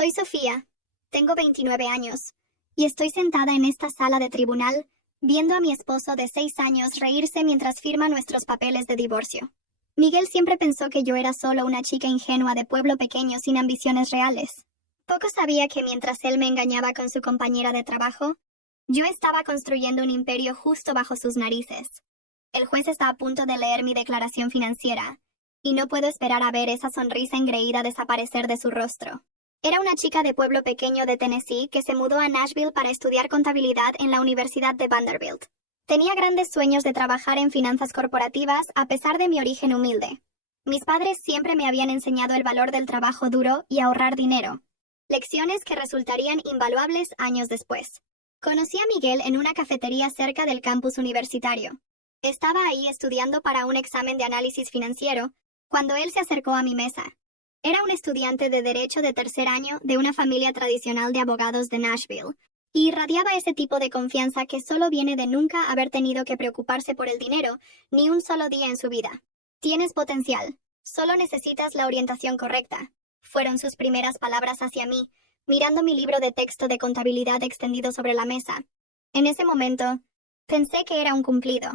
Soy Sofía, tengo 29 años, y estoy sentada en esta sala de tribunal, viendo a mi esposo de 6 años reírse mientras firma nuestros papeles de divorcio. Miguel siempre pensó que yo era solo una chica ingenua de pueblo pequeño sin ambiciones reales. Poco sabía que mientras él me engañaba con su compañera de trabajo, yo estaba construyendo un imperio justo bajo sus narices. El juez está a punto de leer mi declaración financiera, y no puedo esperar a ver esa sonrisa engreída desaparecer de su rostro. Era una chica de pueblo pequeño de Tennessee que se mudó a Nashville para estudiar contabilidad en la Universidad de Vanderbilt. Tenía grandes sueños de trabajar en finanzas corporativas a pesar de mi origen humilde. Mis padres siempre me habían enseñado el valor del trabajo duro y ahorrar dinero, lecciones que resultarían invaluables años después. Conocí a Miguel en una cafetería cerca del campus universitario. Estaba ahí estudiando para un examen de análisis financiero cuando él se acercó a mi mesa. Era un estudiante de Derecho de tercer año de una familia tradicional de abogados de Nashville, y irradiaba ese tipo de confianza que solo viene de nunca haber tenido que preocuparse por el dinero ni un solo día en su vida. Tienes potencial, solo necesitas la orientación correcta, fueron sus primeras palabras hacia mí, mirando mi libro de texto de contabilidad extendido sobre la mesa. En ese momento, pensé que era un cumplido.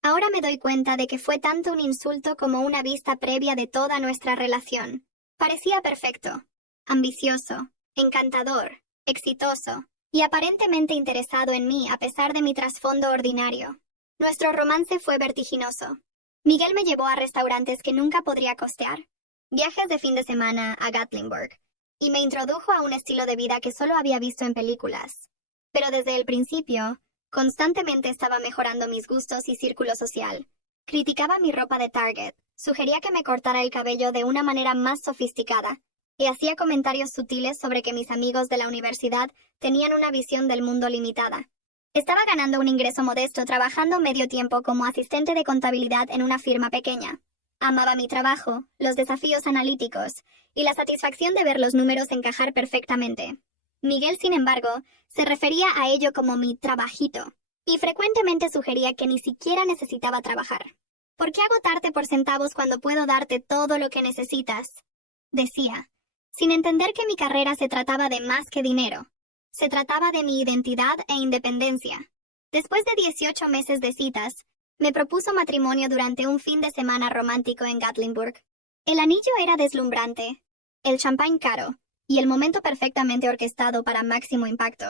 Ahora me doy cuenta de que fue tanto un insulto como una vista previa de toda nuestra relación. Parecía perfecto, ambicioso, encantador, exitoso, y aparentemente interesado en mí a pesar de mi trasfondo ordinario. Nuestro romance fue vertiginoso. Miguel me llevó a restaurantes que nunca podría costear, viajes de fin de semana a Gatlinburg, y me introdujo a un estilo de vida que solo había visto en películas. Pero desde el principio, constantemente estaba mejorando mis gustos y círculo social. Criticaba mi ropa de Target, sugería que me cortara el cabello de una manera más sofisticada, y hacía comentarios sutiles sobre que mis amigos de la universidad tenían una visión del mundo limitada. Estaba ganando un ingreso modesto trabajando medio tiempo como asistente de contabilidad en una firma pequeña. Amaba mi trabajo, los desafíos analíticos, y la satisfacción de ver los números encajar perfectamente. Miguel, sin embargo, se refería a ello como mi trabajito, y frecuentemente sugería que ni siquiera necesitaba trabajar. ¿Por qué agotarte por centavos cuando puedo darte todo lo que necesitas?, decía, sin entender que mi carrera se trataba de más que dinero. Se trataba de mi identidad e independencia. Después de 18 meses de citas, me propuso matrimonio durante un fin de semana romántico en Gatlinburg. El anillo era deslumbrante, el champán caro, y el momento perfectamente orquestado para máximo impacto.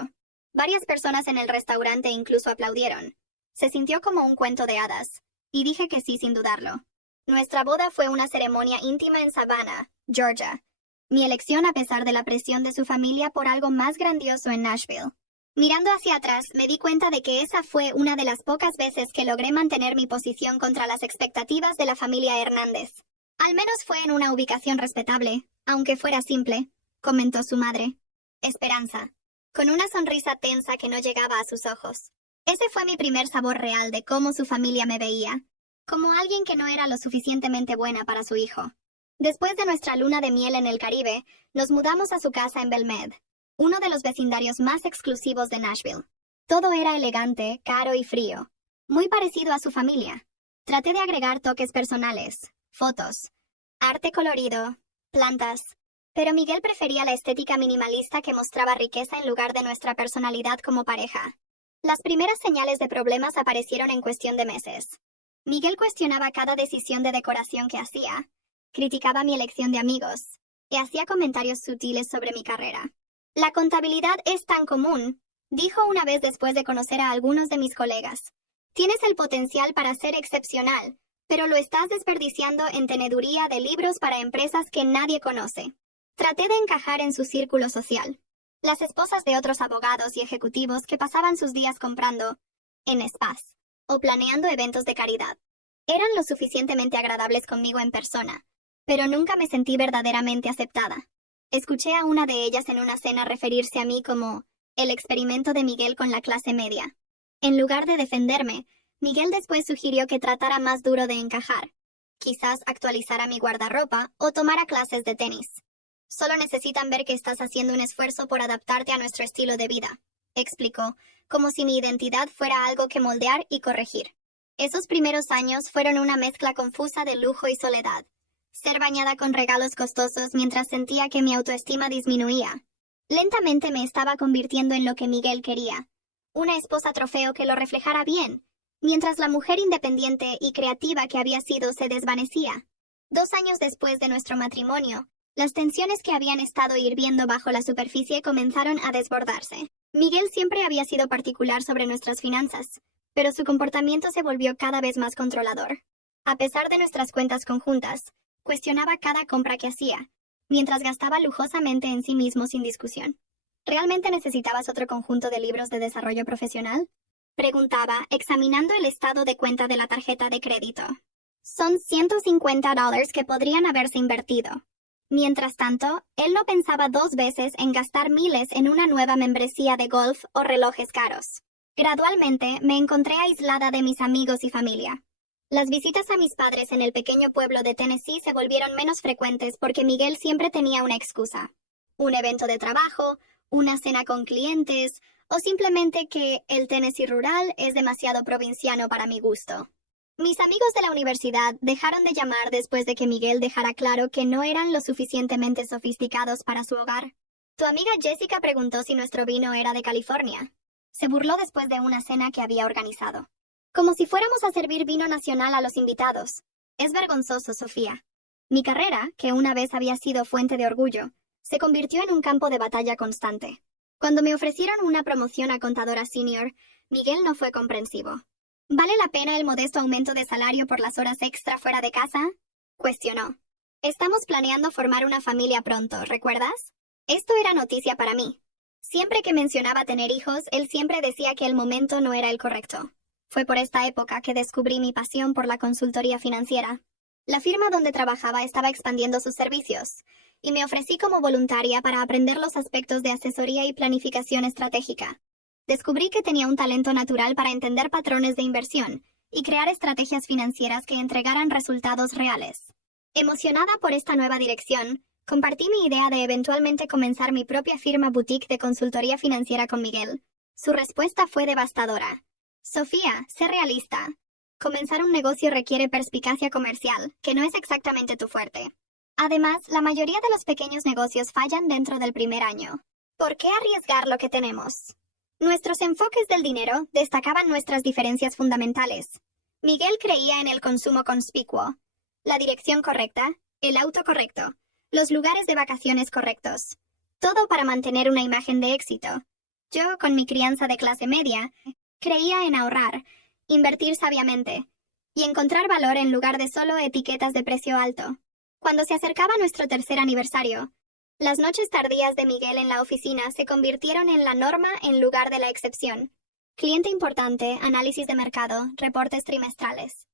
Varias personas en el restaurante incluso aplaudieron. Se sintió como un cuento de hadas, y dije que sí sin dudarlo. Nuestra boda fue una ceremonia íntima en Savannah, Georgia. Mi elección a pesar de la presión de su familia por algo más grandioso en Nashville. Mirando hacia atrás, me di cuenta de que esa fue una de las pocas veces que logré mantener mi posición contra las expectativas de la familia Hernández. Al menos fue en una ubicación respetable, aunque fuera simple, comentó su madre. Esperanza, con una sonrisa tensa que no llegaba a sus ojos. Ese fue mi primer sabor real de cómo su familia me veía, como alguien que no era lo suficientemente buena para su hijo. Después de nuestra luna de miel en el Caribe, nos mudamos a su casa en Belmed, uno de los vecindarios más exclusivos de Nashville. Todo era elegante, caro y frío, muy parecido a su familia. Traté de agregar toques personales, fotos, arte colorido, plantas, pero Miguel prefería la estética minimalista que mostraba riqueza en lugar de nuestra personalidad como pareja. Las primeras señales de problemas aparecieron en cuestión de meses. Miguel cuestionaba cada decisión de decoración que hacía, criticaba mi elección de amigos, y hacía comentarios sutiles sobre mi carrera. La contabilidad es tan común, dijo una vez después de conocer a algunos de mis colegas. Tienes el potencial para ser excepcional, pero lo estás desperdiciando en teneduría de libros para empresas que nadie conoce. Traté de encajar en su círculo social. Las esposas de otros abogados y ejecutivos que pasaban sus días comprando en spas o planeando eventos de caridad. Eran lo suficientemente agradables conmigo en persona, pero nunca me sentí verdaderamente aceptada. Escuché a una de ellas en una cena referirse a mí como el experimento de Miguel con la clase media. En lugar de defenderme, Miguel después sugirió que tratara más duro de encajar. Quizás actualizara mi guardarropa o tomara clases de tenis. Solo necesitan ver que estás haciendo un esfuerzo por adaptarte a nuestro estilo de vida, explicó, como si mi identidad fuera algo que moldear y corregir. Esos primeros años fueron una mezcla confusa de lujo y soledad. Ser bañada con regalos costosos mientras sentía que mi autoestima disminuía, Lentamente me estaba convirtiendo en lo que Miguel quería, una esposa trofeo que lo reflejara bien, mientras la mujer independiente y creativa que había sido se desvanecía. 2 años después de nuestro matrimonio, las tensiones que habían estado hirviendo bajo la superficie comenzaron a desbordarse. Miguel siempre había sido particular sobre nuestras finanzas, pero su comportamiento se volvió cada vez más controlador. A pesar de nuestras cuentas conjuntas, cuestionaba cada compra que hacía, mientras gastaba lujosamente en sí mismo sin discusión. ¿Realmente necesitabas otro conjunto de libros de desarrollo profesional? Preguntaba, examinando el estado de cuenta de la tarjeta de crédito. Son $150 que podrían haberse invertido. Mientras tanto, él no pensaba 2 veces en gastar miles en una nueva membresía de golf o relojes caros. Gradualmente, me encontré aislada de mis amigos y familia. Las visitas a mis padres en el pequeño pueblo de Tennessee se volvieron menos frecuentes porque Miguel siempre tenía una excusa. Un evento de trabajo, una cena con clientes, o simplemente que el Tennessee rural es demasiado provinciano para mi gusto. Mis amigos de la universidad dejaron de llamar después de que Miguel dejara claro que no eran lo suficientemente sofisticados para su hogar. Tu amiga Jessica preguntó si nuestro vino era de California. Se burló después de una cena que había organizado. Como si fuéramos a servir vino nacional a los invitados. Es vergonzoso, Sofía. Mi carrera, que una vez había sido fuente de orgullo, se convirtió en un campo de batalla constante. Cuando me ofrecieron una promoción a contadora senior, Miguel no fue comprensivo. ¿Vale la pena el modesto aumento de salario por las horas extra fuera de casa? Cuestionó. Estamos planeando formar una familia pronto, ¿recuerdas? Esto era noticia para mí. Siempre que mencionaba tener hijos, él siempre decía que el momento no era el correcto. Fue por esta época que descubrí mi pasión por la consultoría financiera. La firma donde trabajaba estaba expandiendo sus servicios, y me ofrecí como voluntaria para aprender los aspectos de asesoría y planificación estratégica. Descubrí que tenía un talento natural para entender patrones de inversión y crear estrategias financieras que entregaran resultados reales. Emocionada por esta nueva dirección, compartí mi idea de eventualmente comenzar mi propia firma boutique de consultoría financiera con Miguel. Su respuesta fue devastadora. Sofía, sé realista. Comenzar un negocio requiere perspicacia comercial, que no es exactamente tu fuerte. Además, la mayoría de los pequeños negocios fallan dentro del primer año. ¿Por qué arriesgar lo que tenemos? Nuestros enfoques del dinero destacaban nuestras diferencias fundamentales. Miguel creía en el consumo conspicuo, la dirección correcta, el auto correcto, los lugares de vacaciones correctos. Todo para mantener una imagen de éxito. Yo, con mi crianza de clase media, creía en ahorrar, invertir sabiamente y encontrar valor en lugar de solo etiquetas de precio alto. Cuando se acercaba nuestro tercer aniversario, las noches tardías de Miguel en la oficina se convirtieron en la norma en lugar de la excepción. Cliente importante, análisis de mercado, reportes trimestrales.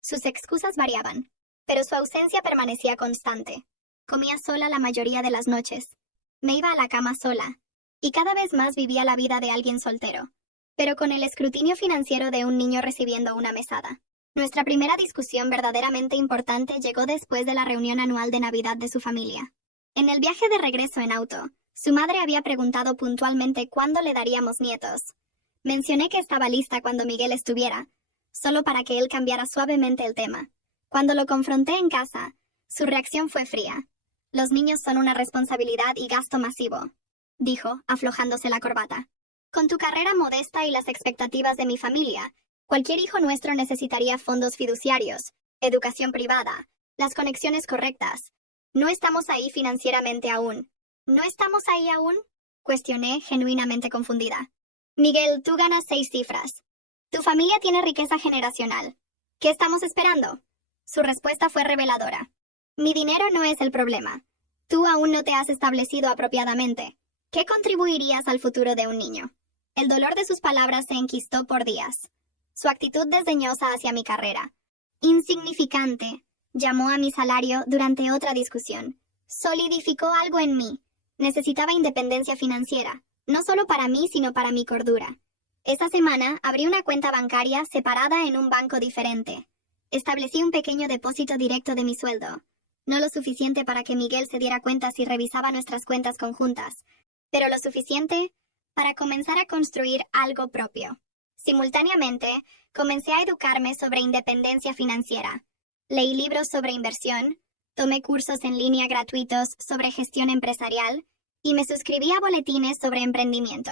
Sus excusas variaban, pero su ausencia permanecía constante. Comía sola la mayoría de las noches. Me iba a la cama sola, y cada vez más vivía la vida de alguien soltero, pero con el escrutinio financiero de un niño recibiendo una mesada. Nuestra primera discusión verdaderamente importante llegó después de la reunión anual de Navidad de su familia. En el viaje de regreso en auto, su madre había preguntado puntualmente cuándo le daríamos nietos. Mencioné que estaba lista cuando Miguel estuviera, solo para que él cambiara suavemente el tema. Cuando lo confronté en casa, su reacción fue fría. Los niños son una responsabilidad y gasto masivo, dijo, aflojándose la corbata. Con tu carrera modesta y las expectativas de mi familia, cualquier hijo nuestro necesitaría fondos fiduciarios, educación privada, las conexiones correctas. No estamos ahí financieramente aún. ¿No estamos ahí aún? Cuestioné, genuinamente confundida. Miguel, tú ganas 6 cifras. Tu familia tiene riqueza generacional. ¿Qué estamos esperando? Su respuesta fue reveladora. Mi dinero no es el problema. Tú aún no te has establecido apropiadamente. ¿Qué contribuirías al futuro de un niño? El dolor de sus palabras se enquistó por días. Su actitud desdeñosa hacia mi carrera. Insignificante. Llamó a mi salario durante otra discusión. Solidificó algo en mí. Necesitaba independencia financiera, no solo para mí, sino para mi cordura. Esa semana abrí una cuenta bancaria separada en un banco diferente. Establecí un pequeño depósito directo de mi sueldo. No lo suficiente para que Miguel se diera cuenta si revisaba nuestras cuentas conjuntas, pero lo suficiente para comenzar a construir algo propio. Simultáneamente, comencé a educarme sobre independencia financiera. Leí libros sobre inversión, tomé cursos en línea gratuitos sobre gestión empresarial y me suscribí a boletines sobre emprendimiento.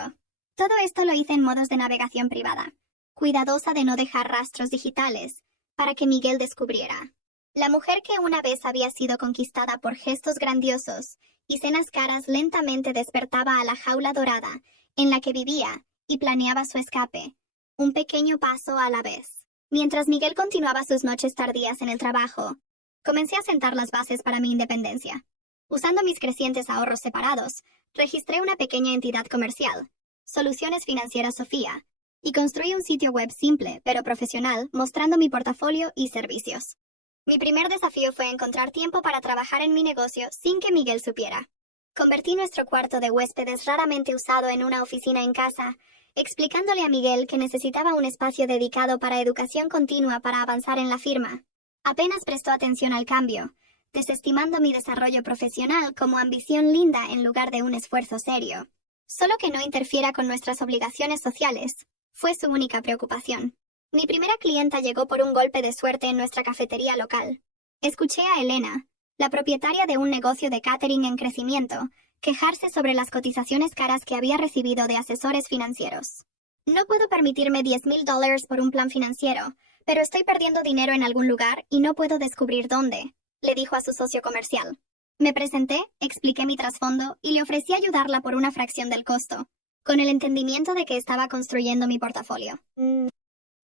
Todo esto lo hice en modos de navegación privada, cuidadosa de no dejar rastros digitales, para que Miguel descubriera. La mujer que una vez había sido conquistada por gestos grandiosos y cenas caras lentamente despertaba a la jaula dorada en la que vivía y planeaba su escape, un pequeño paso a la vez. Mientras Miguel continuaba sus noches tardías en el trabajo, comencé a sentar las bases para mi independencia. Usando mis crecientes ahorros separados, registré una pequeña entidad comercial, Soluciones Financieras Sofía, y construí un sitio web simple pero profesional mostrando mi portafolio y servicios. Mi primer desafío fue encontrar tiempo para trabajar en mi negocio sin que Miguel supiera. Convertí nuestro cuarto de huéspedes raramente usado en una oficina en casa, explicándole a Miguel que necesitaba un espacio dedicado para educación continua para avanzar en la firma. Apenas prestó atención al cambio, desestimando mi desarrollo profesional como ambición linda en lugar de un esfuerzo serio. Solo que no interfiera con nuestras obligaciones sociales, fue su única preocupación. Mi primera clienta llegó por un golpe de suerte en nuestra cafetería local. Escuché a Elena, la propietaria de un negocio de catering en crecimiento, quejarse sobre las cotizaciones caras que había recibido de asesores financieros. No puedo permitirme $10,000 por un plan financiero, pero estoy perdiendo dinero en algún lugar y no puedo descubrir dónde, le dijo a su socio comercial. Me presenté, expliqué mi trasfondo y le ofrecí ayudarla por una fracción del costo, con el entendimiento de que estaba construyendo mi portafolio.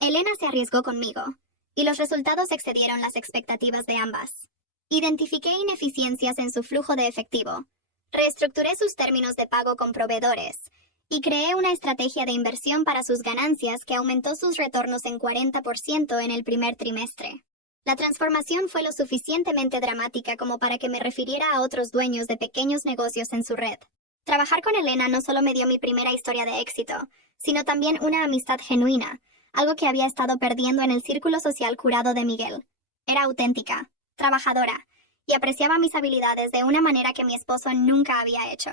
Elena se arriesgó conmigo, y los resultados excedieron las expectativas de ambas. Identifiqué ineficiencias en su flujo de efectivo, reestructuré sus términos de pago con proveedores, y creé una estrategia de inversión para sus ganancias que aumentó sus retornos en 40% en el primer trimestre. La transformación fue lo suficientemente dramática como para que me refiriera a otros dueños de pequeños negocios en su red. Trabajar con Elena no solo me dio mi primera historia de éxito, sino también una amistad genuina, algo que había estado perdiendo en el círculo social curado de Miguel. Era auténtica, trabajadora, y apreciaba mis habilidades de una manera que mi esposo nunca había hecho.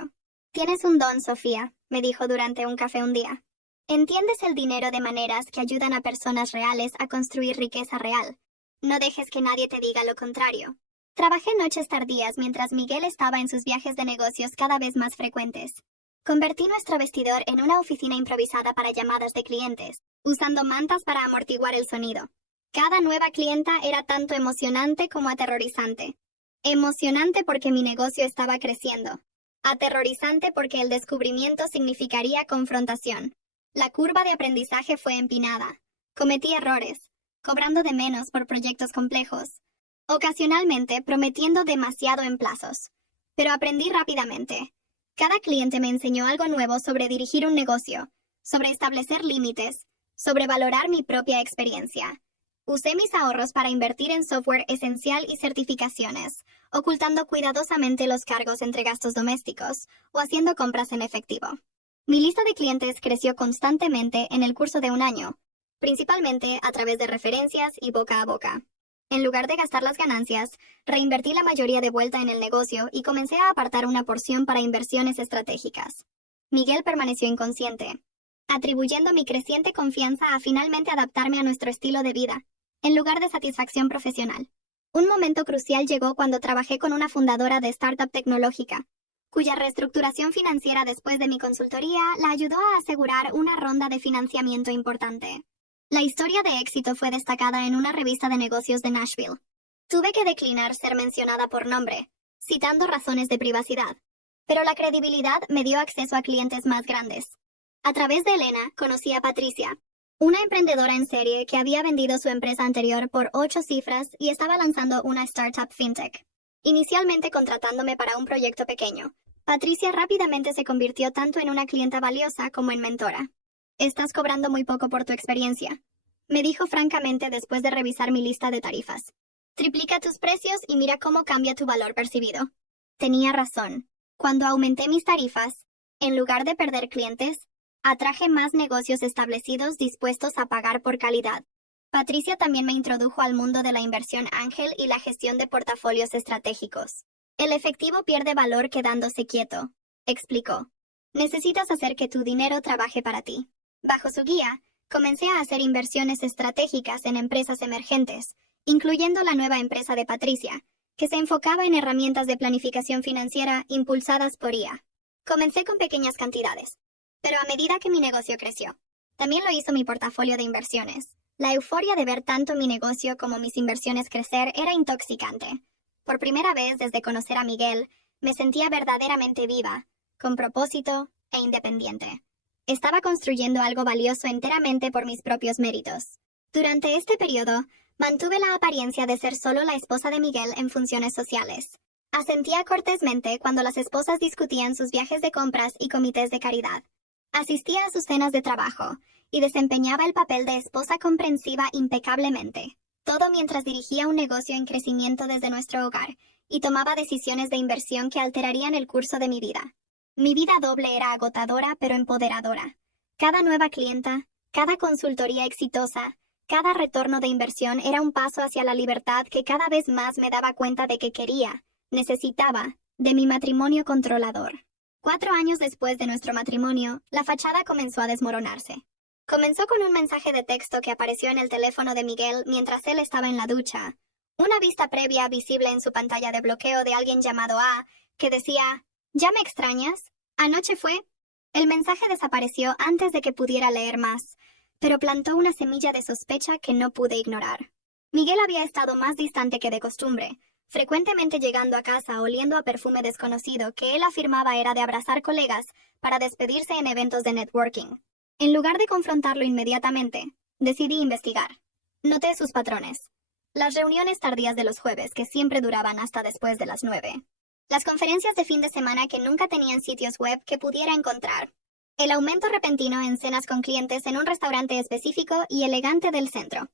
Tienes un don, Sofía, me dijo durante un café un día. Entiendes el dinero de maneras que ayudan a personas reales a construir riqueza real. No dejes que nadie te diga lo contrario. Trabajé noches tardías mientras Miguel estaba en sus viajes de negocios cada vez más frecuentes. Convertí nuestro vestidor en una oficina improvisada para llamadas de clientes, usando mantas para amortiguar el sonido. Cada nueva clienta era tanto emocionante como aterrorizante. Emocionante porque mi negocio estaba creciendo. Aterrorizante porque el descubrimiento significaría confrontación. La curva de aprendizaje fue empinada. Cometí errores, cobrando de menos por proyectos complejos, ocasionalmente prometiendo demasiado en plazos. Pero aprendí rápidamente. Cada cliente me enseñó algo nuevo sobre dirigir un negocio, sobre establecer límites, sobre valorar mi propia experiencia. Usé mis ahorros para invertir en software esencial y certificaciones, ocultando cuidadosamente los cargos entre gastos domésticos o haciendo compras en efectivo. Mi lista de clientes creció constantemente en el curso de un año, principalmente a través de referencias y boca a boca. En lugar de gastar las ganancias, reinvertí la mayoría de vuelta en el negocio y comencé a apartar una porción para inversiones estratégicas. Miguel permaneció inconsciente, atribuyendo mi creciente confianza a finalmente adaptarme a nuestro estilo de vida, en lugar de satisfacción profesional. Un momento crucial llegó cuando trabajé con una fundadora de startup tecnológica, cuya reestructuración financiera después de mi consultoría la ayudó a asegurar una ronda de financiamiento importante. La historia de éxito fue destacada en una revista de negocios de Nashville. Tuve que declinar ser mencionada por nombre, citando razones de privacidad, pero la credibilidad me dio acceso a clientes más grandes. A través de Elena conocí a Patricia, una emprendedora en serie que había vendido su empresa anterior por 8 cifras y estaba lanzando una startup fintech. Inicialmente contratándome para un proyecto pequeño, Patricia rápidamente se convirtió tanto en una clienta valiosa como en mentora. Estás cobrando muy poco por tu experiencia, me dijo francamente después de revisar mi lista de tarifas. Triplica tus precios y mira cómo cambia tu valor percibido. Tenía razón. Cuando aumenté mis tarifas, en lugar de perder clientes, atraje más negocios establecidos dispuestos a pagar por calidad. Patricia también me introdujo al mundo de la inversión ángel y la gestión de portafolios estratégicos. El efectivo pierde valor quedándose quieto, explicó. Necesitas hacer que tu dinero trabaje para ti. Bajo su guía, comencé a hacer inversiones estratégicas en empresas emergentes, incluyendo la nueva empresa de Patricia, que se enfocaba en herramientas de planificación financiera impulsadas por IA. Comencé con pequeñas cantidades, pero a medida que mi negocio creció, también lo hizo mi portafolio de inversiones. La euforia de ver tanto mi negocio como mis inversiones crecer era intoxicante. Por primera vez desde conocer a Miguel, me sentía verdaderamente viva, con propósito e independiente. Estaba construyendo algo valioso enteramente por mis propios méritos. Durante este periodo, mantuve la apariencia de ser solo la esposa de Miguel en funciones sociales. Asentía cortésmente cuando las esposas discutían sus viajes de compras y comités de caridad. Asistía a sus cenas de trabajo y desempeñaba el papel de esposa comprensiva impecablemente. Todo mientras dirigía un negocio en crecimiento desde nuestro hogar y tomaba decisiones de inversión que alterarían el curso de mi vida. Mi vida doble era agotadora pero empoderadora. Cada nueva clienta, cada consultoría exitosa, cada retorno de inversión era un paso hacia la libertad que cada vez más me daba cuenta de que necesitaba, de mi matrimonio controlador. 4 años después de nuestro matrimonio, la fachada comenzó a desmoronarse. Comenzó con un mensaje de texto que apareció en el teléfono de Miguel mientras él estaba en la ducha. Una vista previa visible en su pantalla de bloqueo de alguien llamado A, que decía, ¿ya me extrañas? Anoche fue. El mensaje desapareció antes de que pudiera leer más, pero plantó una semilla de sospecha que no pude ignorar. Miguel había estado más distante que de costumbre, frecuentemente llegando a casa oliendo a perfume desconocido que él afirmaba era de abrazar colegas para despedirse en eventos de networking. En lugar de confrontarlo inmediatamente, decidí investigar. Noté sus patrones. Las reuniones tardías de los jueves que siempre duraban hasta después de las 9. Las conferencias de fin de semana que nunca tenían sitios web que pudiera encontrar. El aumento repentino en cenas con clientes en un restaurante específico y elegante del centro.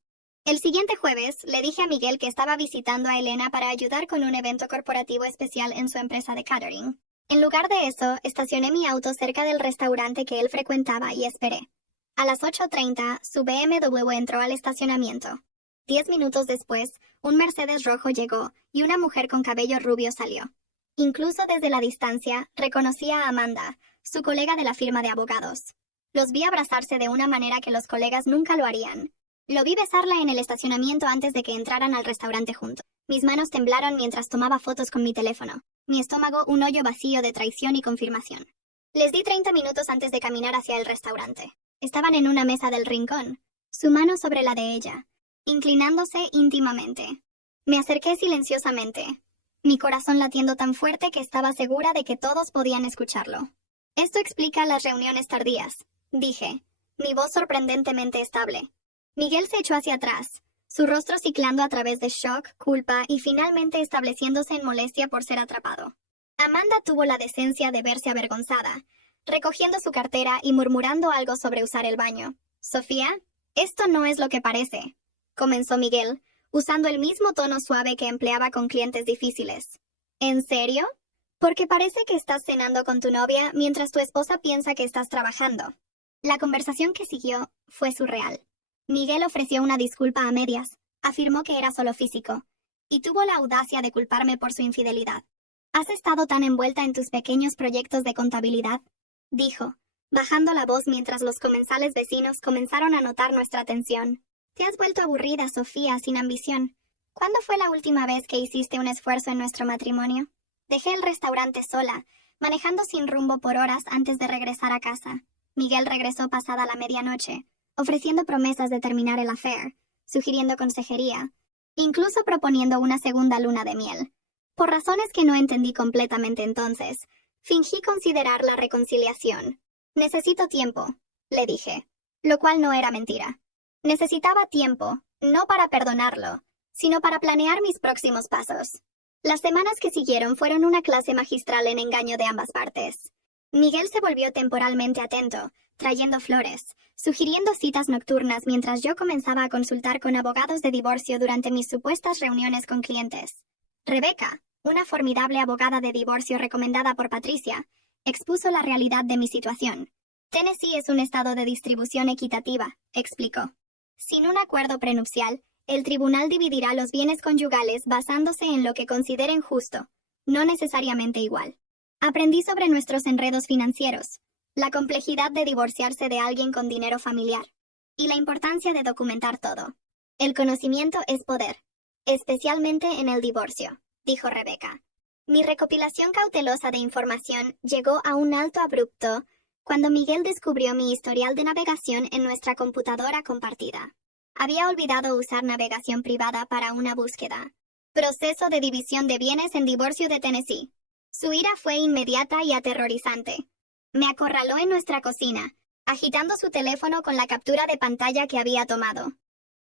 El siguiente jueves, le dije a Miguel que estaba visitando a Elena para ayudar con un evento corporativo especial en su empresa de catering. En lugar de eso, estacioné mi auto cerca del restaurante que él frecuentaba y esperé. A las 8:30, su BMW entró al estacionamiento. 10 minutos después, un Mercedes rojo llegó y una mujer con cabello rubio salió. Incluso desde la distancia, reconocí a Amanda, su colega de la firma de abogados. Los vi abrazarse de una manera que los colegas nunca lo harían. Lo vi besarla en el estacionamiento antes de que entraran al restaurante juntos. Mis manos temblaron mientras tomaba fotos con mi teléfono. Mi estómago un hoyo vacío de traición y confirmación. Les di 30 minutos antes de caminar hacia el restaurante. Estaban en una mesa del rincón, su mano sobre la de ella, inclinándose íntimamente. Me acerqué silenciosamente, mi corazón latiendo tan fuerte que estaba segura de que todos podían escucharlo. Esto explica las reuniones tardías, dije, mi voz sorprendentemente estable. Miguel se echó hacia atrás, su rostro ciclando a través de shock, culpa y finalmente estableciéndose en molestia por ser atrapado. Amanda tuvo la decencia de verse avergonzada, recogiendo su cartera y murmurando algo sobre usar el baño. Sofía, esto no es lo que parece, comenzó Miguel, usando el mismo tono suave que empleaba con clientes difíciles. ¿En serio? Porque parece que estás cenando con tu novia mientras tu esposa piensa que estás trabajando. La conversación que siguió fue surreal. Miguel ofreció una disculpa a medias, afirmó que era solo físico, y tuvo la audacia de culparme por su infidelidad. ¿Has estado tan envuelta en tus pequeños proyectos de contabilidad?, dijo, bajando la voz mientras los comensales vecinos comenzaron a notar nuestra tensión. Te has vuelto aburrida, Sofía, sin ambición. ¿Cuándo fue la última vez que hiciste un esfuerzo en nuestro matrimonio? Dejé el restaurante sola, manejando sin rumbo por horas antes de regresar a casa. Miguel regresó pasada la medianoche, ofreciendo promesas de terminar el affair, sugiriendo consejería, incluso proponiendo una segunda luna de miel. Por razones que no entendí completamente entonces, fingí considerar la reconciliación. Necesito tiempo, le dije, lo cual no era mentira. Necesitaba tiempo, no para perdonarlo, sino para planear mis próximos pasos. Las semanas que siguieron fueron una clase magistral en engaño de ambas partes. Miguel se volvió temporalmente atento, trayendo flores, sugiriendo citas nocturnas mientras yo comenzaba a consultar con abogados de divorcio durante mis supuestas reuniones con clientes. Rebecca, una formidable abogada de divorcio recomendada por Patricia, expuso la realidad de mi situación. Tennessee es un estado de distribución equitativa, explicó. Sin un acuerdo prenupcial, el tribunal dividirá los bienes conyugales basándose en lo que consideren justo, no necesariamente igual. Aprendí sobre nuestros enredos financieros, la complejidad de divorciarse de alguien con dinero familiar, y la importancia de documentar todo. El conocimiento es poder, especialmente en el divorcio, dijo Rebecca. Mi recopilación cautelosa de información llegó a un alto abrupto cuando Miguel descubrió mi historial de navegación en nuestra computadora compartida. Había olvidado usar navegación privada para una búsqueda. Proceso de división de bienes en divorcio de Tennessee. Su ira fue inmediata y aterrorizante. Me acorraló en nuestra cocina, agitando su teléfono con la captura de pantalla que había tomado.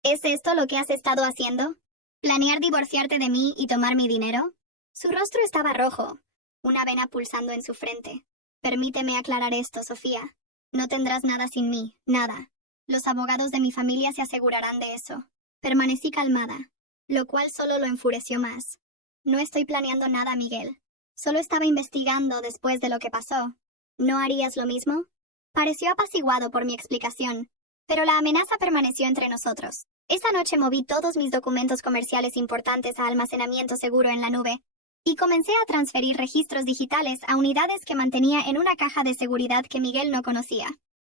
¿Es esto lo que has estado haciendo? ¿Planear divorciarte de mí y tomar mi dinero? Su rostro estaba rojo, una vena pulsando en su frente. Permíteme aclarar esto, Sofía. No tendrás nada sin mí, nada. Los abogados de mi familia se asegurarán de eso. Permanecí calmada, lo cual solo lo enfureció más. No estoy planeando nada, Miguel. Solo estaba investigando después de lo que pasó. ¿No harías lo mismo? Pareció apaciguado por mi explicación, pero la amenaza permaneció entre nosotros. Esa noche moví todos mis documentos comerciales importantes a almacenamiento seguro en la nube, y comencé a transferir registros digitales a unidades que mantenía en una caja de seguridad que Miguel no conocía.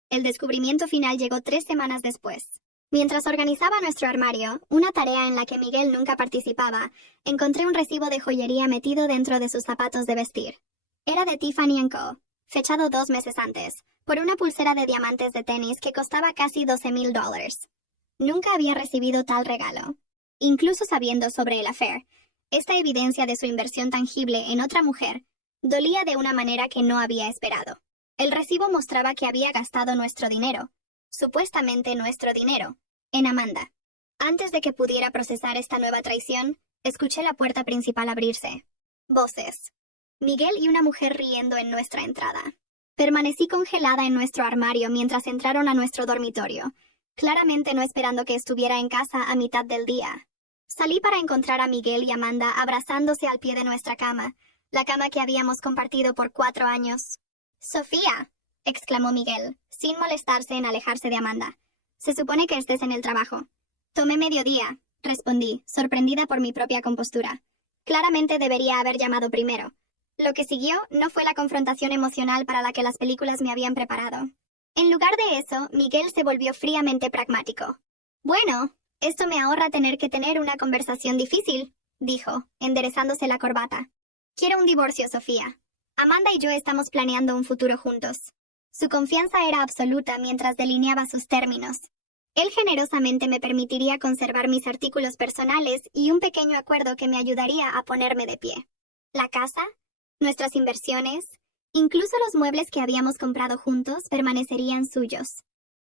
El descubrimiento final llegó 3 semanas después. Mientras organizaba nuestro armario, una tarea en la que Miguel nunca participaba, encontré un recibo de joyería metido dentro de sus zapatos de vestir. Era de Tiffany & Co., fechado 2 meses antes, por una pulsera de diamantes de tenis que costaba casi $12,000. Nunca había recibido tal regalo. Incluso sabiendo sobre el affair, esta evidencia de su inversión tangible en otra mujer dolía de una manera que no había esperado. El recibo mostraba que había gastado nuestro dinero, supuestamente nuestro dinero, en Amanda. Antes de que pudiera procesar esta nueva traición, escuché la puerta principal abrirse. Voces. Miguel y una mujer riendo en nuestra entrada. Permanecí congelada en nuestro armario mientras entraron a nuestro dormitorio, claramente no esperando que estuviera en casa a mitad del día. Salí para encontrar a Miguel y Amanda abrazándose al pie de nuestra cama, la cama que habíamos compartido por 4 años. «¡Sofía!», exclamó Miguel, sin molestarse en alejarse de Amanda. «Se supone que estés en el trabajo». «Tomé mediodía», respondí, sorprendida por mi propia compostura. Claramente debería haber llamado primero. Lo que siguió no fue la confrontación emocional para la que las películas me habían preparado. En lugar de eso, Miguel se volvió fríamente pragmático. «Bueno, esto me ahorra tener que tener una conversación difícil», dijo, enderezándose la corbata. «Quiero un divorcio, Sofía. Amanda y yo estamos planeando un futuro juntos». Su confianza era absoluta mientras delineaba sus términos. Él generosamente me permitiría conservar mis artículos personales y un pequeño acuerdo que me ayudaría a ponerme de pie. La casa, nuestras inversiones, incluso los muebles que habíamos comprado juntos permanecerían suyos.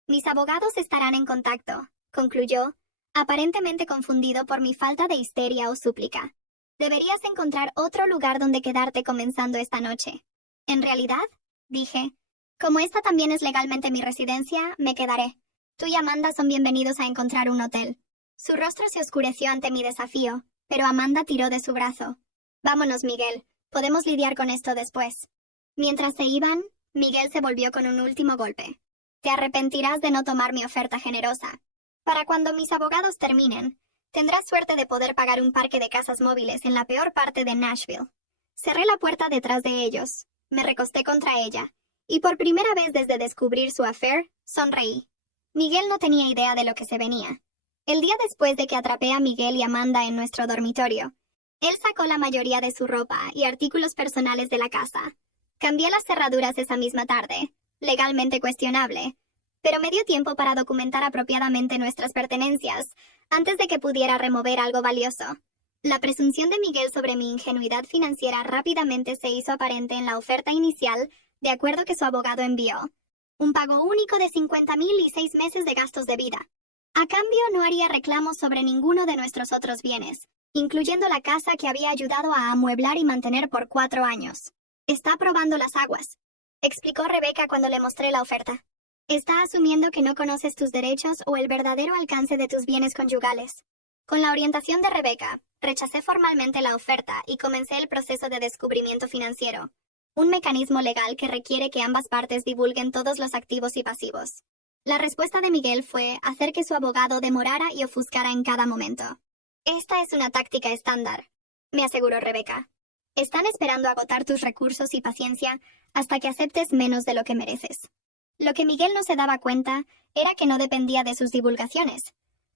«Mis abogados estarán en contacto», concluyó, aparentemente confundido por mi falta de histeria o súplica. «Deberías encontrar otro lugar donde quedarte comenzando esta noche». «En realidad», dije, «como esta también es legalmente mi residencia, me quedaré. Tú y Amanda son bienvenidos a encontrar un hotel». Su rostro se oscureció ante mi desafío, pero Amanda tiró de su brazo. «Vámonos, Miguel. Podemos lidiar con esto después». Mientras se iban, Miguel se volvió con un último golpe. «Te arrepentirás de no tomar mi oferta generosa. Para cuando mis abogados terminen, tendrás suerte de poder pagar un parque de casas móviles en la peor parte de Nashville». Cerré la puerta detrás de ellos, me recosté contra ella, y por primera vez desde descubrir su affair, sonreí. Miguel no tenía idea de lo que se venía. El día después de que atrapé a Miguel y Amanda en nuestro dormitorio, él sacó la mayoría de su ropa y artículos personales de la casa. Cambié las cerraduras esa misma tarde, legalmente cuestionable, pero me dio tiempo para documentar apropiadamente nuestras pertenencias antes de que pudiera remover algo valioso. La presunción de Miguel sobre mi ingenuidad financiera rápidamente se hizo aparente en la oferta inicial de acuerdo que su abogado envió. Un pago único de $50,000 y 6 meses de gastos de vida. A cambio, no haría reclamos sobre ninguno de nuestros otros bienes, incluyendo la casa que había ayudado a amueblar y mantener por 4 años. «Está probando las aguas», explicó Rebecca cuando le mostré la oferta. «Está asumiendo que no conoces tus derechos o el verdadero alcance de tus bienes conyugales». Con la orientación de Rebecca, rechacé formalmente la oferta y comencé el proceso de descubrimiento financiero, un mecanismo legal que requiere que ambas partes divulguen todos los activos y pasivos. La respuesta de Miguel fue hacer que su abogado demorara y ofuscara en cada momento. «Esta es una táctica estándar», me aseguró Rebecca. «Están esperando agotar tus recursos y paciencia hasta que aceptes menos de lo que mereces». Lo que Miguel no se daba cuenta era que no dependía de sus divulgaciones.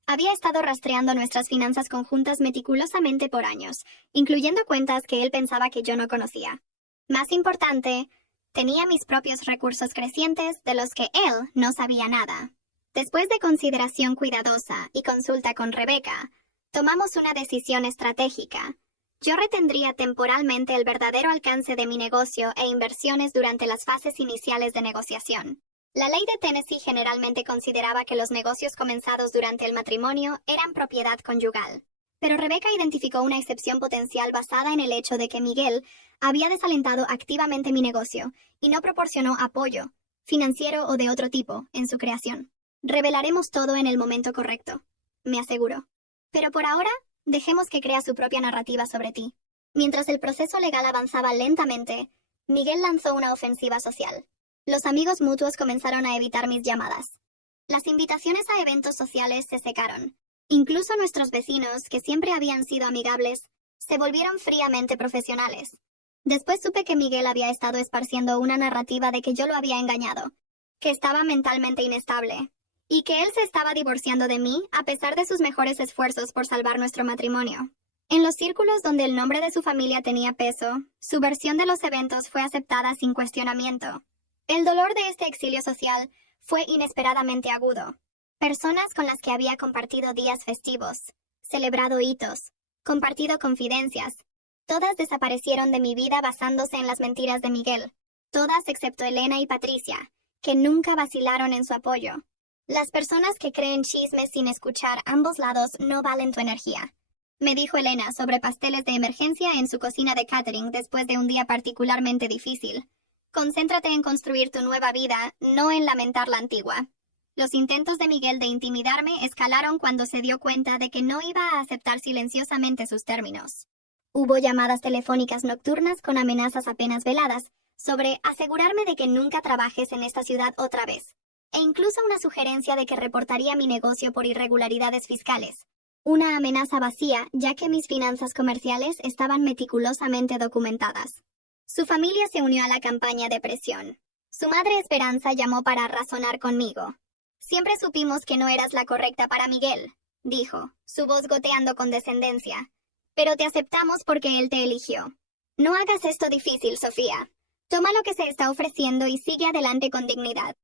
Había estado rastreando nuestras finanzas conjuntas meticulosamente por años, incluyendo cuentas que él pensaba que yo no conocía. Más importante, tenía mis propios recursos crecientes de los que él no sabía nada. Después de consideración cuidadosa y consulta con Rebecca, tomamos una decisión estratégica. Yo retendría temporalmente el verdadero alcance de mi negocio e inversiones durante las fases iniciales de negociación. La ley de Tennessee generalmente consideraba que los negocios comenzados durante el matrimonio eran propiedad conyugal. Pero Rebecca identificó una excepción potencial basada en el hecho de que Miguel había desalentado activamente mi negocio y no proporcionó apoyo, financiero o de otro tipo, en su creación. Revelaremos todo en el momento correcto, me aseguró. Pero por ahora, dejemos que crea su propia narrativa sobre ti. Mientras el proceso legal avanzaba lentamente, Miguel lanzó una ofensiva social. Los amigos mutuos comenzaron a evitar mis llamadas. Las invitaciones a eventos sociales se secaron. Incluso nuestros vecinos, que siempre habían sido amigables, se volvieron fríamente profesionales. Después supe que Miguel había estado esparciendo una narrativa de que yo lo había engañado, que estaba mentalmente inestable, y que él se estaba divorciando de mí a pesar de sus mejores esfuerzos por salvar nuestro matrimonio. En los círculos donde el nombre de su familia tenía peso, su versión de los eventos fue aceptada sin cuestionamiento. El dolor de este exilio social fue inesperadamente agudo. Personas con las que había compartido días festivos, celebrado hitos, compartido confidencias, todas desaparecieron de mi vida basándose en las mentiras de Miguel. Todas excepto Elena y Patricia, que nunca vacilaron en su apoyo. Las personas que creen chismes sin escuchar ambos lados no valen tu energía, me dijo Elena sobre pasteles de emergencia en su cocina de catering después de un día particularmente difícil. Concéntrate en construir tu nueva vida, no en lamentar la antigua. Los intentos de Miguel de intimidarme escalaron cuando se dio cuenta de que no iba a aceptar silenciosamente sus términos. Hubo llamadas telefónicas nocturnas con amenazas apenas veladas sobre asegurarme de que nunca trabajes en esta ciudad otra vez, e incluso una sugerencia de que reportaría mi negocio por irregularidades fiscales. Una amenaza vacía, ya que mis finanzas comerciales estaban meticulosamente documentadas. Su familia se unió a la campaña de presión. Su madre Esperanza llamó para razonar conmigo. Siempre supimos que no eras la correcta para Miguel, dijo, su voz goteando con descendencia. Pero te aceptamos porque él te eligió. No hagas esto difícil, Sofía. Toma lo que se está ofreciendo y sigue adelante con dignidad.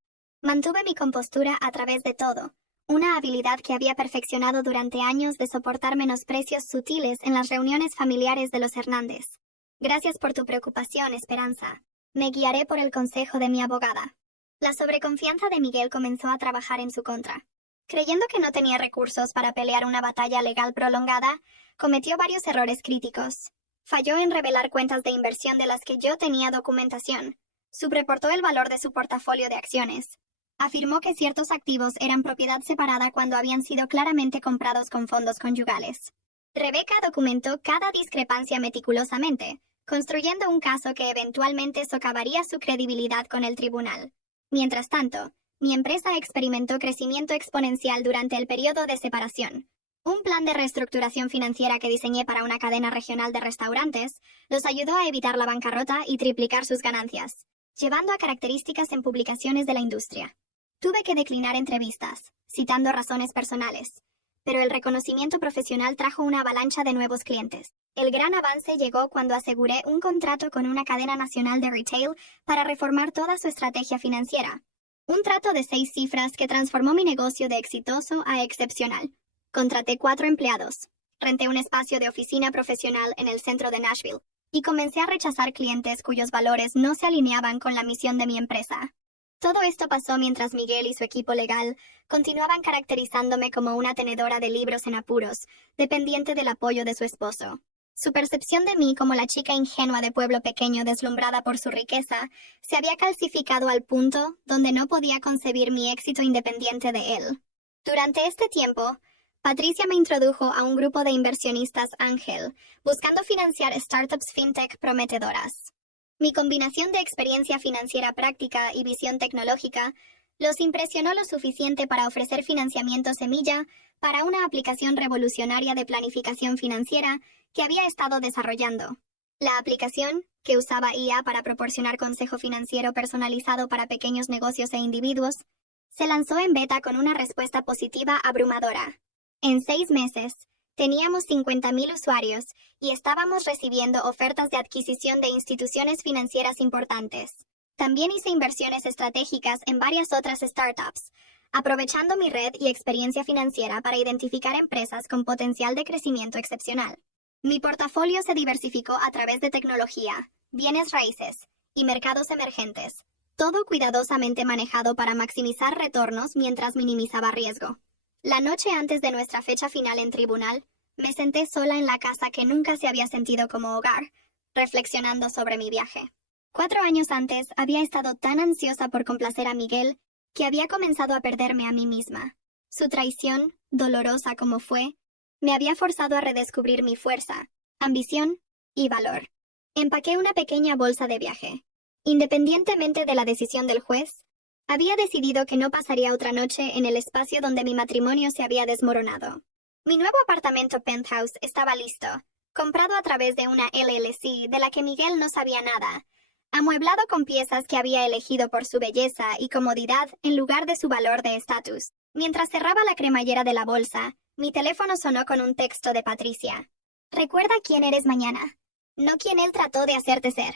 Mantuve mi compostura a través de todo, una habilidad que había perfeccionado durante años de soportar menosprecios sutiles en las reuniones familiares de los Hernández. Gracias por tu preocupación, Esperanza. Me guiaré por el consejo de mi abogada. La sobreconfianza de Miguel comenzó a trabajar en su contra. Creyendo que no tenía recursos para pelear una batalla legal prolongada, cometió varios errores críticos. Falló en revelar cuentas de inversión de las que yo tenía documentación. Subreportó el valor de su portafolio de acciones. Afirmó que ciertos activos eran propiedad separada cuando habían sido claramente comprados con fondos conyugales. Rebecca documentó cada discrepancia meticulosamente, construyendo un caso que eventualmente socavaría su credibilidad con el tribunal. Mientras tanto, mi empresa experimentó crecimiento exponencial durante el periodo de separación. Un plan de reestructuración financiera que diseñé para una cadena regional de restaurantes los ayudó a evitar la bancarrota y triplicar sus ganancias, llevando a características en publicaciones de la industria. Tuve que declinar entrevistas, citando razones personales, pero el reconocimiento profesional trajo una avalancha de nuevos clientes. El gran avance llegó cuando aseguré un contrato con una cadena nacional de retail para reformar toda su estrategia financiera. Un trato de 6 cifras que transformó mi negocio de exitoso a excepcional. Contraté 4 empleados, renté un espacio de oficina profesional en el centro de Nashville, y comencé a rechazar clientes cuyos valores no se alineaban con la misión de mi empresa. Todo esto pasó mientras Miguel y su equipo legal continuaban caracterizándome como una tenedora de libros en apuros, dependiente del apoyo de su esposo. Su percepción de mí como la chica ingenua de pueblo pequeño deslumbrada por su riqueza se había calcificado al punto donde no podía concebir mi éxito independiente de él. Durante este tiempo, Patricia me introdujo a un grupo de inversionistas ángel, buscando financiar startups fintech prometedoras. Mi combinación de experiencia financiera práctica y visión tecnológica los impresionó lo suficiente para ofrecer financiamiento semilla para una aplicación revolucionaria de planificación financiera que había estado desarrollando. La aplicación, que usaba IA para proporcionar consejo financiero personalizado para pequeños negocios e individuos, se lanzó en beta con una respuesta positiva abrumadora. En 6 meses, teníamos 50,000 usuarios y estábamos recibiendo ofertas de adquisición de instituciones financieras importantes. También hice inversiones estratégicas en varias otras startups, aprovechando mi red y experiencia financiera para identificar empresas con potencial de crecimiento excepcional. Mi portafolio se diversificó a través de tecnología, bienes raíces y mercados emergentes, todo cuidadosamente manejado para maximizar retornos mientras minimizaba riesgo. La noche antes de nuestra fecha final en tribunal, me senté sola en la casa que nunca se había sentido como hogar, reflexionando sobre mi viaje. 4 años antes había estado tan ansiosa por complacer a Miguel que había comenzado a perderme a mí misma. Su traición, dolorosa como fue, me había forzado a redescubrir mi fuerza, ambición y valor. Empaqué una pequeña bolsa de viaje. Independientemente de la decisión del juez, había decidido que no pasaría otra noche en el espacio donde mi matrimonio se había desmoronado. Mi nuevo apartamento penthouse estaba listo, comprado a través de una LLC de la que Miguel no sabía nada, amueblado con piezas que había elegido por su belleza y comodidad en lugar de su valor de estatus. Mientras cerraba la cremallera de la bolsa, mi teléfono sonó con un texto de Patricia. Recuerda quién eres mañana, no quien él trató de hacerte ser.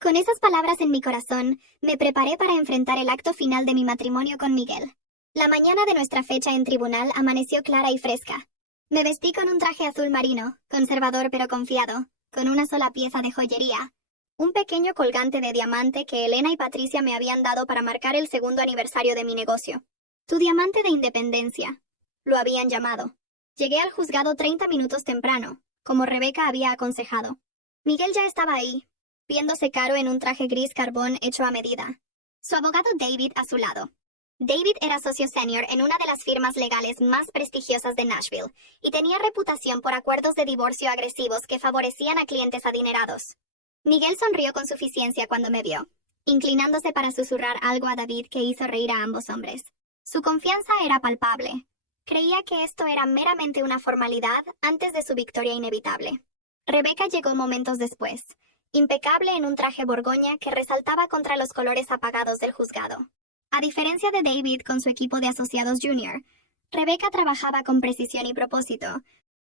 Con esas palabras en mi corazón, me preparé para enfrentar el acto final de mi matrimonio con Miguel. La mañana de nuestra fecha en tribunal amaneció clara y fresca. Me vestí con un traje azul marino, conservador pero confiado, con una sola pieza de joyería, un pequeño colgante de diamante que Elena y Patricia me habían dado para marcar el 2º aniversario de mi negocio. Tu diamante de independencia, lo habían llamado. Llegué al juzgado 30 minutos temprano, como Rebeca había aconsejado. Miguel ya estaba ahí, viéndose caro en un traje gris carbón hecho a medida. Su abogado David a su lado. David era socio senior en una de las firmas legales más prestigiosas de Nashville y tenía reputación por acuerdos de divorcio agresivos que favorecían a clientes adinerados. Miguel sonrió con suficiencia cuando me vio, inclinándose para susurrar algo a David que hizo reír a ambos hombres. Su confianza era palpable. Creía que esto era meramente una formalidad antes de su victoria inevitable. Rebeca llegó momentos después, impecable en un traje borgoña que resaltaba contra los colores apagados del juzgado. A diferencia de David con su equipo de asociados junior, Rebeca trabajaba con precisión y propósito,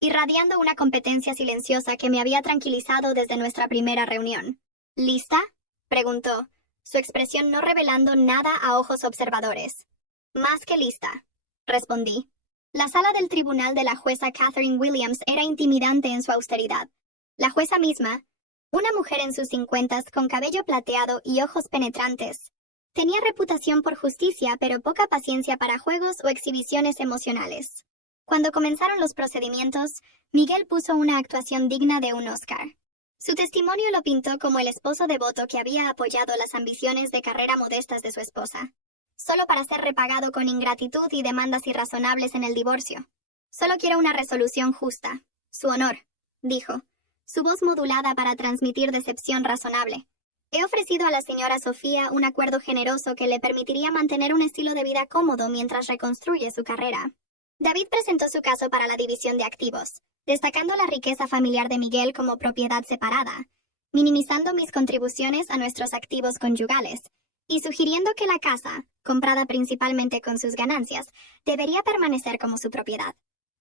irradiando una competencia silenciosa que me había tranquilizado desde nuestra primera reunión. ¿Lista?, preguntó, su expresión no revelando nada a ojos observadores. Más que lista, respondí. La sala del tribunal de la jueza Catherine Williams era intimidante en su austeridad. La jueza misma, una mujer en sus 50s con cabello plateado y ojos penetrantes, tenía reputación por justicia pero poca paciencia para juegos o exhibiciones emocionales. Cuando comenzaron los procedimientos, Miguel puso una actuación digna de un Oscar. Su testimonio lo pintó como el esposo devoto que había apoyado las ambiciones de carrera modestas de su esposa, solo para ser repagado con ingratitud y demandas irrazonables en el divorcio. Solo quiero una resolución justa. Su honor, dijo, su voz modulada para transmitir decepción razonable. He ofrecido a la señora Sofía un acuerdo generoso que le permitiría mantener un estilo de vida cómodo mientras reconstruye su carrera. David presentó su caso para la división de activos, destacando la riqueza familiar de Miguel como propiedad separada, minimizando mis contribuciones a nuestros activos conyugales, y sugiriendo que la casa, comprada principalmente con sus ganancias, debería permanecer como su propiedad.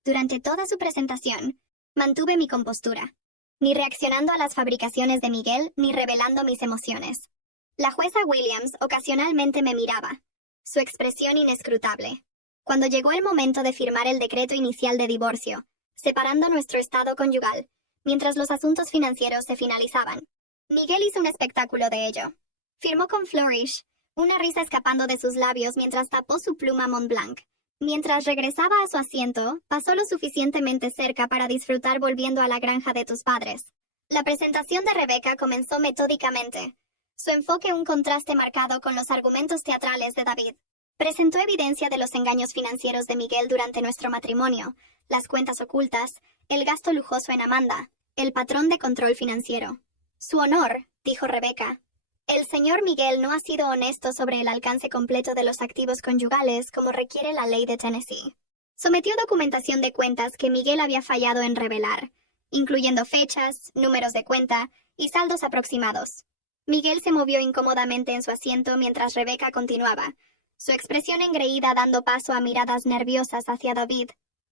Durante toda su presentación, mantuve mi compostura, ni reaccionando a las fabricaciones de Miguel ni revelando mis emociones. La jueza Williams ocasionalmente me miraba, su expresión inescrutable. Cuando llegó el momento de firmar el decreto inicial de divorcio, separando nuestro estado conyugal, mientras los asuntos financieros se finalizaban, Miguel hizo un espectáculo de ello. Firmó con flourish, una risa escapando de sus labios mientras tapó su pluma Montblanc. Mientras regresaba a su asiento, pasó lo suficientemente cerca para disfrutar volviendo a la granja de tus padres. La presentación de Rebeca comenzó metódicamente, su enfoque un contraste marcado con los argumentos teatrales de David. Presentó evidencia de los engaños financieros de Miguel durante nuestro matrimonio, las cuentas ocultas, el gasto lujoso en Amanda, el patrón de control financiero. Su honor, dijo Rebeca. El señor Miguel no ha sido honesto sobre el alcance completo de los activos conyugales como requiere la ley de Tennessee. Sometió documentación de cuentas que Miguel había fallado en revelar, incluyendo fechas, números de cuenta y saldos aproximados. Miguel se movió incómodamente en su asiento mientras Rebeca continuaba, su expresión engreída dando paso a miradas nerviosas hacia David.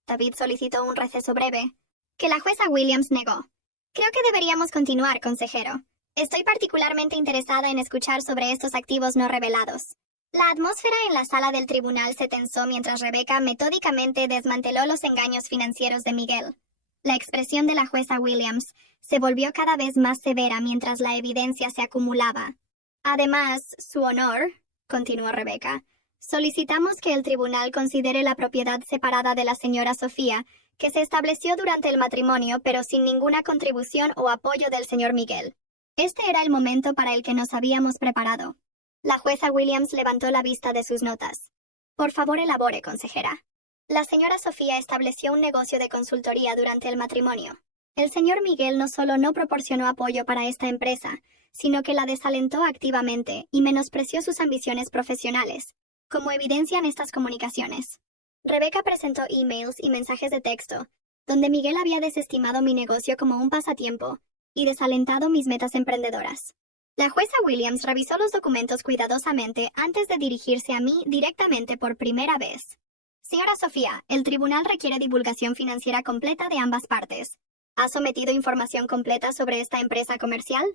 David solicitó un receso breve, que la jueza Williams negó. Creo que deberíamos continuar, consejero. Estoy particularmente interesada en escuchar sobre estos activos no revelados. La atmósfera en la sala del tribunal se tensó mientras Rebecca metódicamente desmanteló los engaños financieros de Miguel. La expresión de la jueza Williams se volvió cada vez más severa mientras la evidencia se acumulaba. Además, su honor, continuó Rebecca, solicitamos que el tribunal considere la propiedad separada de la señora Sofía, que se estableció durante el matrimonio pero sin ninguna contribución o apoyo del señor Miguel. Este era el momento para el que nos habíamos preparado. La jueza Williams levantó la vista de sus notas. Por favor, elabore, consejera. La señora Sofía estableció un negocio de consultoría durante el matrimonio. El señor Miguel no solo no proporcionó apoyo para esta empresa, sino que la desalentó activamente y menospreció sus ambiciones profesionales, como evidencian estas comunicaciones. Rebecca presentó emails y mensajes de texto, donde Miguel había desestimado mi negocio como un pasatiempo y desalentado mis metas emprendedoras. La jueza Williams revisó los documentos cuidadosamente antes de dirigirse a mí directamente por primera vez. Señora Sofía, el tribunal requiere divulgación financiera completa de ambas partes. ¿Ha sometido información completa sobre esta empresa comercial?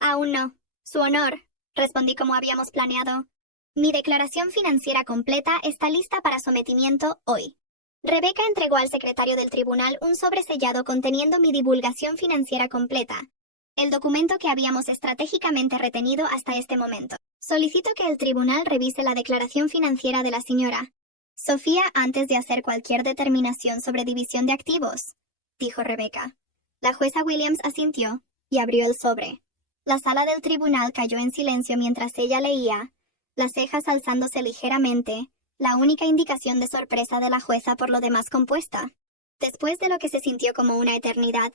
Aún no. Su honor, respondí como habíamos planeado. Mi declaración financiera completa está lista para sometimiento hoy. Rebecca entregó al secretario del tribunal un sobre sellado conteniendo mi divulgación financiera completa, el documento que habíamos estratégicamente retenido hasta este momento. Solicito que el tribunal revise la declaración financiera de la señora Sofía antes de hacer cualquier determinación sobre división de activos, dijo Rebecca. La jueza Williams asintió y abrió el sobre. La sala del tribunal cayó en silencio mientras ella leía, las cejas alzándose ligeramente, la única indicación de sorpresa de la jueza por lo demás compuesta. Después de lo que se sintió como una eternidad,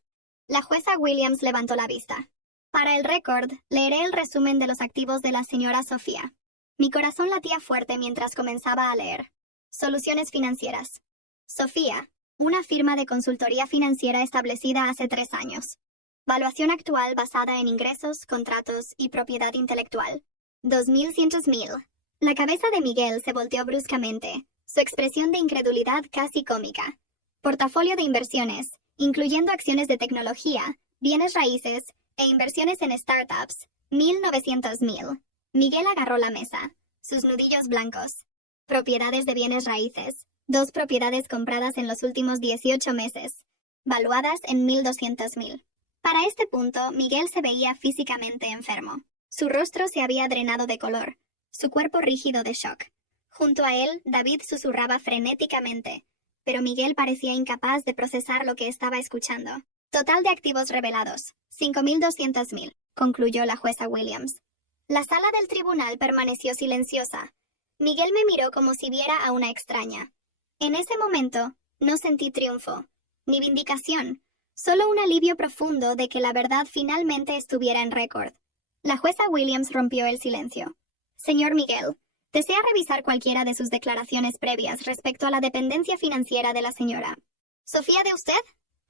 la jueza Williams levantó la vista. Para el récord, leeré el resumen de los activos de la señora Sofía. Mi corazón latía fuerte mientras comenzaba a leer. Soluciones financieras. Sofía, una firma de consultoría financiera establecida hace 3 años. Valuación actual basada en ingresos, contratos y propiedad intelectual. 2.100.000. La cabeza de Miguel se volteó bruscamente, su expresión de incredulidad casi cómica. Portafolio de inversiones, incluyendo acciones de tecnología, bienes raíces e inversiones en startups, 1.900.000. Miguel agarró la mesa, sus nudillos blancos. Propiedades de bienes raíces, 2 propiedades compradas en los últimos 18 meses, valuadas en 1.200.000. Para este punto, Miguel se veía físicamente enfermo. Su rostro se había drenado de color, su cuerpo rígido de shock. Junto a él, David susurraba frenéticamente, pero Miguel parecía incapaz de procesar lo que estaba escuchando. Total de activos revelados, 5.200.000, concluyó la jueza Williams. La sala del tribunal permaneció silenciosa. Miguel me miró como si viera a una extraña. En ese momento, no sentí triunfo, ni vindicación, solo un alivio profundo de que la verdad finalmente estuviera en récord. La jueza Williams rompió el silencio. Señor Miguel, ¿desea revisar cualquiera de sus declaraciones previas respecto a la dependencia financiera de la señora Sofía de usted?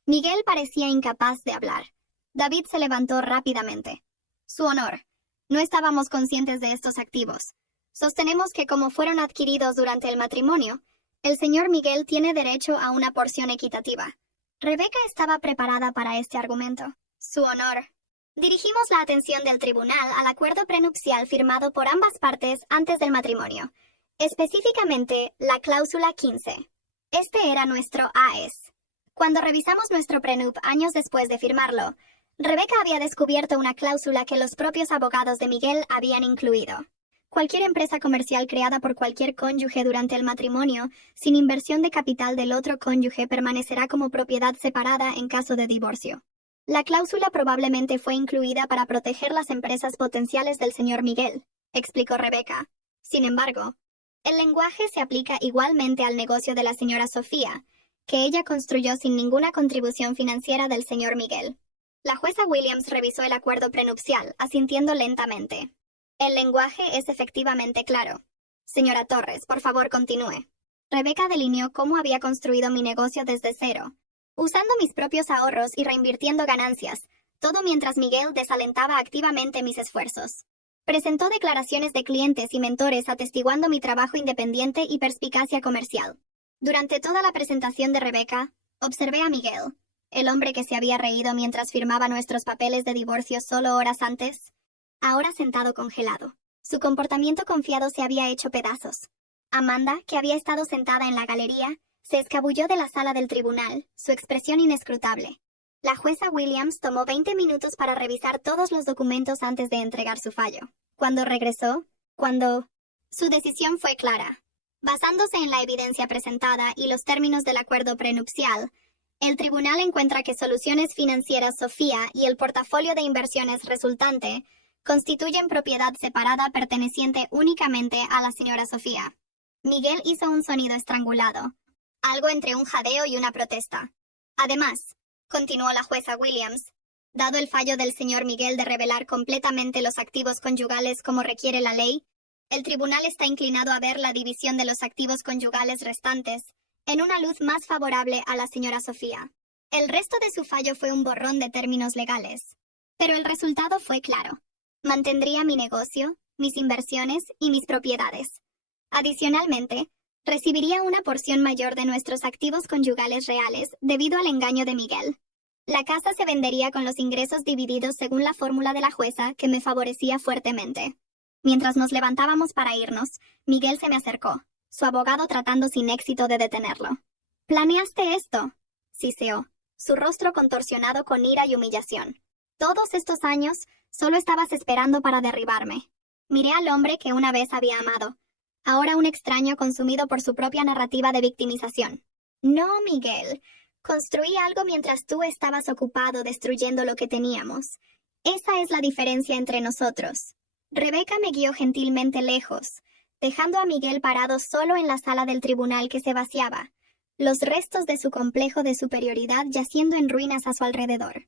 Miguel parecía incapaz de hablar. David se levantó rápidamente. Su honor, no estábamos conscientes de estos activos. Sostenemos que como fueron adquiridos durante el matrimonio, el señor Miguel tiene derecho a una porción equitativa. Rebecca estaba preparada para este argumento. Su honor. Dirigimos la atención del tribunal al acuerdo prenupcial firmado por ambas partes antes del matrimonio, específicamente la cláusula 15. Este era nuestro AES. Cuando revisamos nuestro prenup años después de firmarlo, Rebecca había descubierto una cláusula que los propios abogados de Miguel habían incluido. Cualquier empresa comercial creada por cualquier cónyuge durante el matrimonio, sin inversión de capital del otro cónyuge, permanecerá como propiedad separada en caso de divorcio. La cláusula probablemente fue incluida para proteger las empresas potenciales del señor Miguel, explicó Rebecca. Sin embargo, el lenguaje se aplica igualmente al negocio de la señora Sofía, que ella construyó sin ninguna contribución financiera del señor Miguel. La jueza Williams revisó el acuerdo prenupcial, asintiendo lentamente. El lenguaje es efectivamente claro. Señora Torres, por favor, continúe. Rebecca delineó cómo había construido mi negocio desde cero, usando mis propios ahorros y reinvirtiendo ganancias, todo mientras Miguel desalentaba activamente mis esfuerzos. Presentó declaraciones de clientes y mentores atestiguando mi trabajo independiente y perspicacia comercial. Durante toda la presentación de Rebecca, observé a Miguel, el hombre que se había reído mientras firmaba nuestros papeles de divorcio solo horas antes, ahora sentado congelado. Su comportamiento confiado se había hecho pedazos. Amanda, que había estado sentada en la galería, se escabulló de la sala del tribunal, su expresión inescrutable. La jueza Williams tomó 20 minutos para revisar todos los documentos antes de entregar su fallo. Cuando regresó, su decisión fue clara. Basándose en la evidencia presentada y los términos del acuerdo prenupcial, el tribunal encuentra que Soluciones Financieras Sofía y el portafolio de inversiones resultante constituyen propiedad separada perteneciente únicamente a la señora Sofía. Miguel hizo un sonido estrangulado, algo entre un jadeo y una protesta. Además, continuó la jueza Williams, dado el fallo del señor Miguel de revelar completamente los activos conyugales como requiere la ley, el tribunal está inclinado a ver la división de los activos conyugales restantes en una luz más favorable a la señora Sofía. El resto de su fallo fue un borrón de términos legales. Pero el resultado fue claro. Mantendría mi negocio, mis inversiones y mis propiedades. Adicionalmente, recibiría una porción mayor de nuestros activos conyugales reales debido al engaño de Miguel. La casa se vendería con los ingresos divididos según la fórmula de la jueza que me favorecía fuertemente. Mientras nos levantábamos para irnos, Miguel se me acercó, su abogado tratando sin éxito de detenerlo. «¿Planeaste esto?», siseó, su rostro contorsionado con ira y humillación. «Todos estos años, solo estabas esperando para derribarme». Miré al hombre que una vez había amado, ahora un extraño consumido por su propia narrativa de victimización. «No, Miguel. Construí algo mientras tú estabas ocupado destruyendo lo que teníamos. Esa es la diferencia entre nosotros». Rebecca me guió gentilmente lejos, dejando a Miguel parado solo en la sala del tribunal que se vaciaba, los restos de su complejo de superioridad yaciendo en ruinas a su alrededor.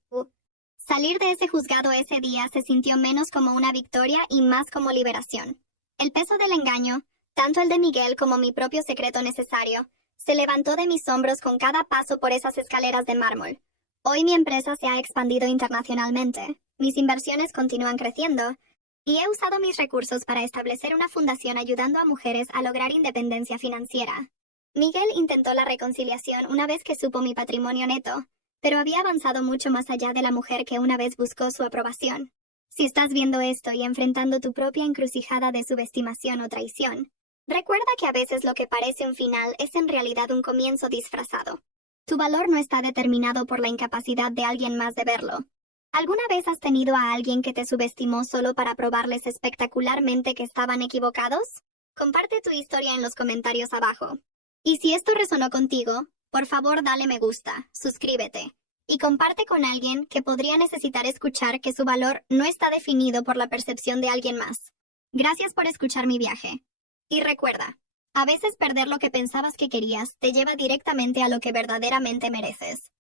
Salir de ese juzgado ese día se sintió menos como una victoria y más como liberación. El peso del engaño, tanto el de Miguel como mi propio secreto necesario, se levantó de mis hombros con cada paso por esas escaleras de mármol. Hoy mi empresa se ha expandido internacionalmente, mis inversiones continúan creciendo, y he usado mis recursos para establecer una fundación ayudando a mujeres a lograr independencia financiera. Miguel intentó la reconciliación una vez que supo mi patrimonio neto, pero había avanzado mucho más allá de la mujer que una vez buscó su aprobación. Si estás viendo esto y enfrentando tu propia encrucijada de subestimación o traición, recuerda que a veces lo que parece un final es en realidad un comienzo disfrazado. Tu valor no está determinado por la incapacidad de alguien más de verlo. ¿Alguna vez has tenido a alguien que te subestimó solo para probarles espectacularmente que estaban equivocados? Comparte tu historia en los comentarios abajo. Y si esto resonó contigo, por favor dale me gusta, suscríbete, y comparte con alguien que podría necesitar escuchar que su valor no está definido por la percepción de alguien más. Gracias por escuchar mi viaje. Y recuerda, a veces perder lo que pensabas que querías te lleva directamente a lo que verdaderamente mereces.